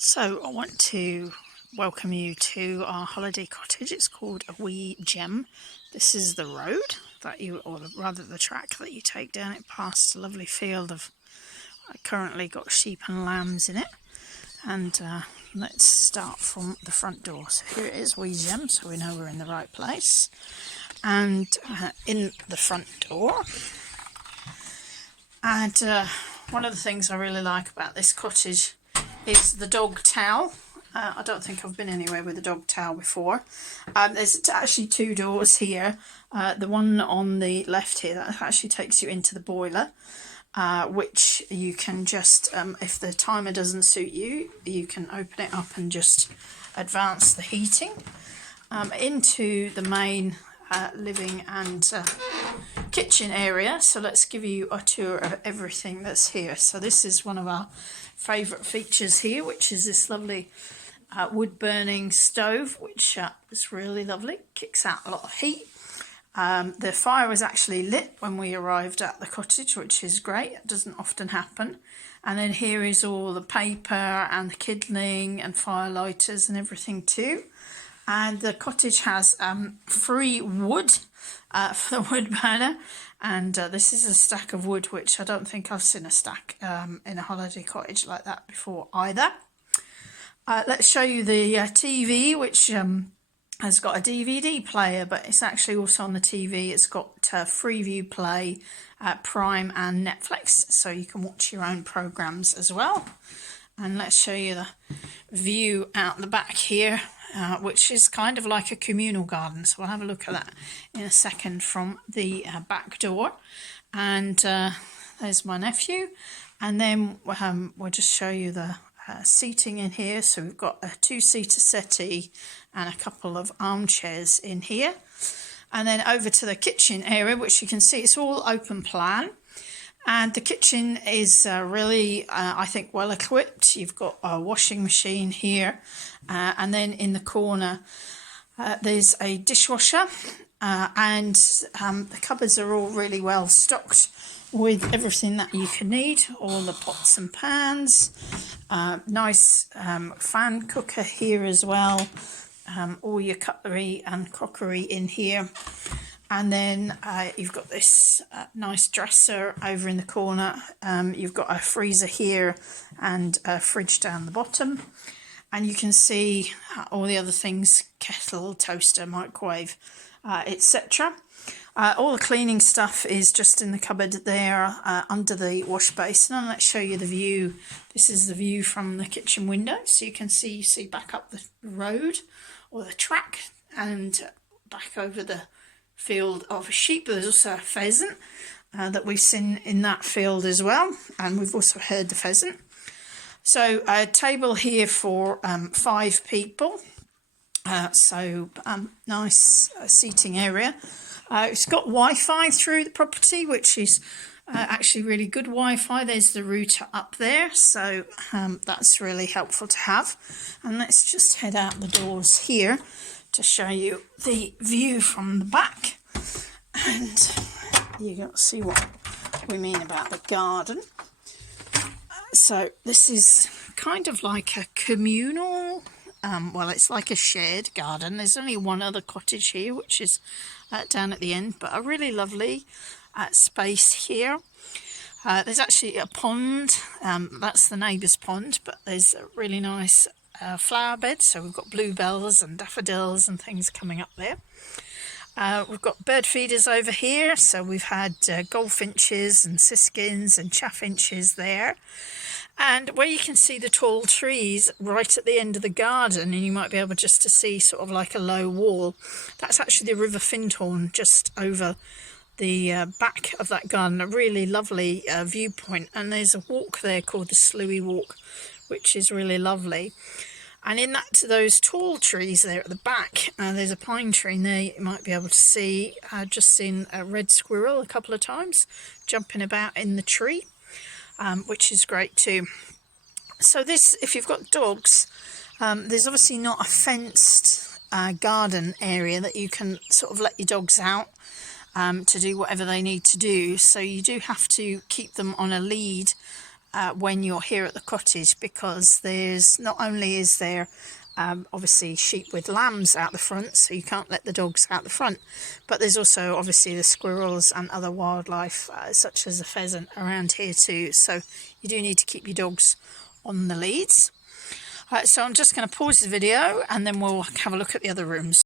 So I want to welcome you to our holiday cottage. It's called a Wee Gem. This is the road that you, or rather the track that you take down it past a lovely field of, I currently got sheep and lambs in it. And let's start from the front door. So here it is, Wee Gem, so we know we're in the right place. And in the front door. And one of the things I really like about this cottage is the dog towel. I don't think I've been anywhere with a dog towel before. There's actually two doors here. The one on the left here, that actually takes you into the boiler, which you can just, if the timer doesn't suit you, you can open it up and just advance the heating into the main living and kitchen area. So let's give you a tour of everything that's here. So this is one of our favourite features here, which is this lovely wood burning stove, which is really lovely, kicks out a lot of heat. The fire was actually lit when we arrived at the cottage, which is great. It doesn't often happen. And then here is all the paper and the kindling and fire lighters and everything too. And the cottage has free wood for the wood burner, and this is a stack of wood, which I don't think I've seen a stack in a holiday cottage like that before either. Let's show you the TV, which has got a DVD player, but it's actually also on the TV. It's got Freeview Play, Prime and Netflix, so you can watch your own programs as well. And let's show you the view out the back here, which is kind of like a communal garden. So we'll have a look at that in a second from the back door. And there's my nephew. And then we'll just show you the seating in here. So we've got a two-seater settee and a couple of armchairs in here. And then over to the kitchen area, which you can see it's all open plan. And the kitchen is really, I think, well equipped. You've got a washing machine here. And then in the corner, there's a dishwasher. And the cupboards are all really well stocked with everything that you can need. All the pots and pans. Nice fan cooker here as well. All your cutlery and crockery in here. And then you've got this nice dresser over in the corner. You've got a freezer here and a fridge down the bottom. And you can see all the other things, kettle, toaster, microwave, etc. All the cleaning stuff is just in the cupboard there under the wash basin. And let's show you the view. This is the view from the kitchen window. So you can see back up the road or the track and back over the field of sheep. There's also a pheasant that we've seen in that field as well, and we've also heard the pheasant. So a table here for 5 people, nice seating area. It's got Wi-Fi through the property, which is actually really good Wi-Fi. There's the router up there, so that's really helpful to have. And let's just head out the doors here to show you the view from the back, and you can see what we mean about the garden. So this is kind of like a communal, well, it's like a shared garden. There's only one other cottage here, which is down at the end, but a really lovely space here. There's actually a pond, that's the neighbour's pond, but there's a really nice flower bed, so we've got bluebells and daffodils and things coming up there. We've got bird feeders over here, so we've had goldfinches and siskins and chaffinches there. And where you can see the tall trees right at the end of the garden, and you might be able just to see sort of like a low wall, that's actually the River Findhorn just over the back of that garden. A really lovely viewpoint, and there's a walk there called the Sluey Walk, which is really lovely. And in those tall trees there at the back, there's a pine tree in there. You might be able to see, just seen a red squirrel a couple of times jumping about in the tree, which is great too. So this, if you've got dogs, there's obviously not a fenced garden area that you can sort of let your dogs out to do whatever they need to do. So you do have to keep them on a lead when you're here at the cottage, because there's not only is there obviously sheep with lambs out the front, so you can't let the dogs out the front, but there's also obviously the squirrels and other wildlife such as a pheasant around here too, so you do need to keep your dogs on the leads. So I'm just going to pause the video and then we'll have a look at the other rooms.